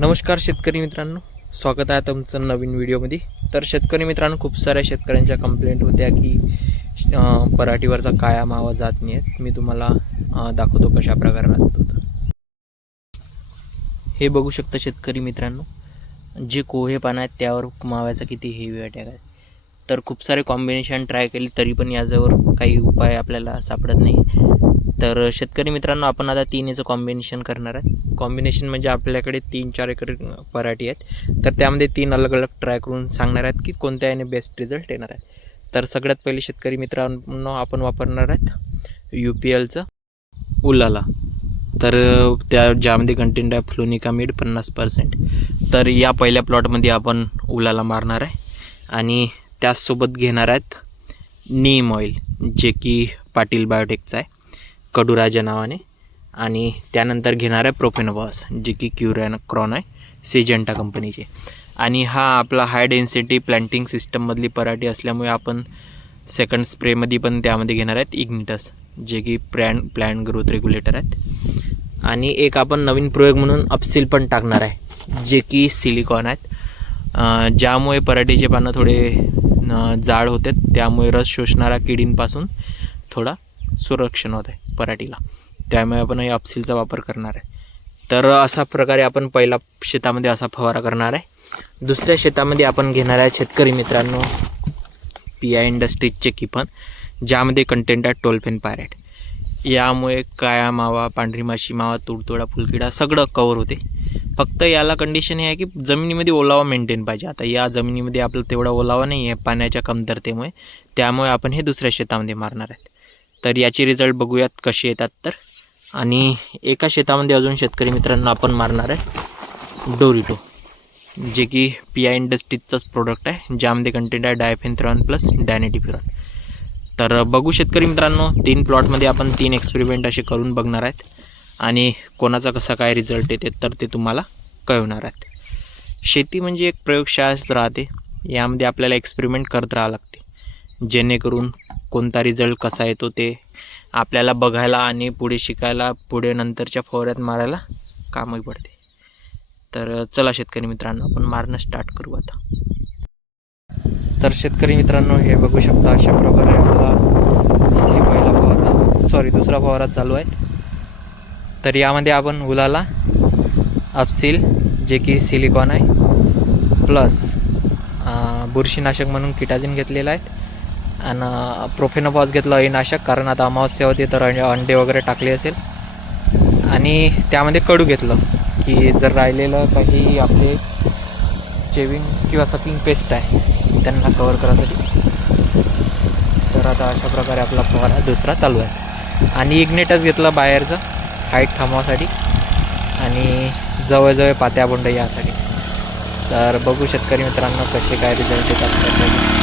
नमस्कार शेतकरी मित्रांनो, स्वागत आहे तुमचं नवीन व्हिडिओमध्ये. तर शेतकरी मित्रांनो, खूप साऱ्या शेतकऱ्यांच्या कंप्लेंट होत्या की पराठीवरचा काळा मावा जात नाही आहेत. मी तुम्हाला दाखवतो कशा प्रकारे राहतो. हे बघू शकता शेतकरी मित्रांनो, जे कोहे पानं आहेत त्यावर माव्याचा किती हेवी अटॅक आहे. तर खूप सारे कॉम्बिनेशन ट्राय केले तरी पण याच्यावर काही उपाय आपल्याला सापडत नाही. तर शेतकरी मित्रांनो, आपण आता 3 याचं कॉम्बिनेशन करणार आहे. कॉम्बिनेशन म्हणजे आपल्याकडे 3-4 एकर पराठी आहेत, तर त्यामध्ये 3 अलग अलग ट्राय करून सांगणार आहेत की कोणत्या याने बेस्ट रिझल्ट येणार आहे. तर सगळ्यात पहिले शेतकरी मित्रांनो, आपण वापरणार आहेत UPLचं उलाला. तर ज्यामध्ये कंटेंट आहे फ्लोनिकामिड 50%. तर या पहिल्या प्लॉटमध्ये आपण उलाला मारणार आहे आणि त्याचसोबत घेणार आहेत नीम ऑइल, जे की पाटील बायोटेकचं आहे कडूराजा नावाने. आणि त्यानंतर घेणार आहे प्रोफेनोबॉस, जे की क्युरॅक्रॉन आहे सिजेंटा कंपनीचे. आणि हा आपला हाय डेन्सिटी प्लांटिंग सिस्टममधली पराठी असल्यामुळे आपण सेकंड स्प्रेमध्ये पण त्यामध्ये घेणार आहेत इग्निटस, जे की प्लॅन ग्रोथ रेग्युलेटर आहेत. आणि एक आपण नवीन प्रयोग म्हणून अपसिल पण टाकणार आहे, जे की सिलिकॉन आहेत, ज्यामुळे पराठीचे पानं थोडे जाड होते, त्यामुळे रस शोषणाऱ्या किडींपासून थोडा सुरक्षण होत आहे पराठीला. त्यामुळे आपण हे अपसिलचा वापर करणार आहे. तर अशा प्रकारे आपण पहिला शेतामध्ये असा फवारा करणार आहे. दुसऱ्या शेतामध्ये आपण घेणार आहे शेतकरी मित्रांनो PI इंडस्ट्रीजचे किपन, ज्यामध्ये कंटेंट आहे टोल्फेन पायरेट. यामुळे काळा मावा, पांढरी माशी मावा, तुडतुडा, फुलकिडा सगळं कवर होते. फक्त याला कंडिशन हे आहे की जमिनीमध्ये ओलावा मेंटेन पाहिजे. आता या जमिनीमध्ये आपलं तेवढा ओलावा नाही आहे पाण्याच्या कमतरतेमुळे, त्यामुळे आपण हे दुसऱ्या शेतामध्ये मारणार आहेत. तर याचे रिझल्ट बघूयात कसे येतात. तर आणि एका शेतामध्ये अजून शेतकरी मित्रांनो आपण मारणार आहे डोरिटो, जे की PI इंडस्ट्रीजचंच प्रोडक्ट आहे, ज्यामध्ये कंटेंट आहे डायफेन्थ्रॉन प्लस डायनेटिफ्युरॉन. तर बघू शेतकरी मित्रांनो, 3 प्लॉटमध्ये आपण 3 एक्सपेरिमेंट असे करून बघणार आहेत आणि कोणाचा कसा काय रिझल्ट येते तर ते तुम्हाला कळवणार आहेत. शेती म्हणजे एक प्रयोगशाळाच राहते, यामध्ये आपल्याला एक्सपेरिमेंट करत राहावं लागते, जेणेकरून कोणता रिझल्ट कसा येतो ते आपल्याला बघायला आणि पुढे शिकायला, पुढे नंतरच्या फवाऱ्यात मारायला कामही पडते. तर चला शेतकरी मित्रांनो, आपण मारणं स्टार्ट करू आता. तर शेतकरी मित्रांनो, हे बघू शकता अशा प्रकारे आपला दुसरा फवारा चालू आहे. तर यामध्ये आपण उलाला, अपसिल, जे की सिलिकॉन आहे, प्लस बुरशीनाशक म्हणून किटाजिन घेतलेला आहे, आणि प्रोफेनोबॉस घेतलं अळीनाशक, कारण आता अमावस्या होते तर अंडे वगैरे टाकले असेल. आणि त्यामध्ये कडू घेतलं की जर राहिलेलं काही आपले चेविंग किंवा सकिंग पेस्ट आहे त्यांना कवर करायसाठी. तर आता अशा प्रकारे आपला फवारा दुसरा चालू आहे. आणि इग्नेटस घेतलं बाहेरचं हाईट थांबवासाठी आणि जवळजवळ पात्याबोंड यासाठी. तर बघू शेतकरी मित्रांनो कसे काय रिझल्ट येतात.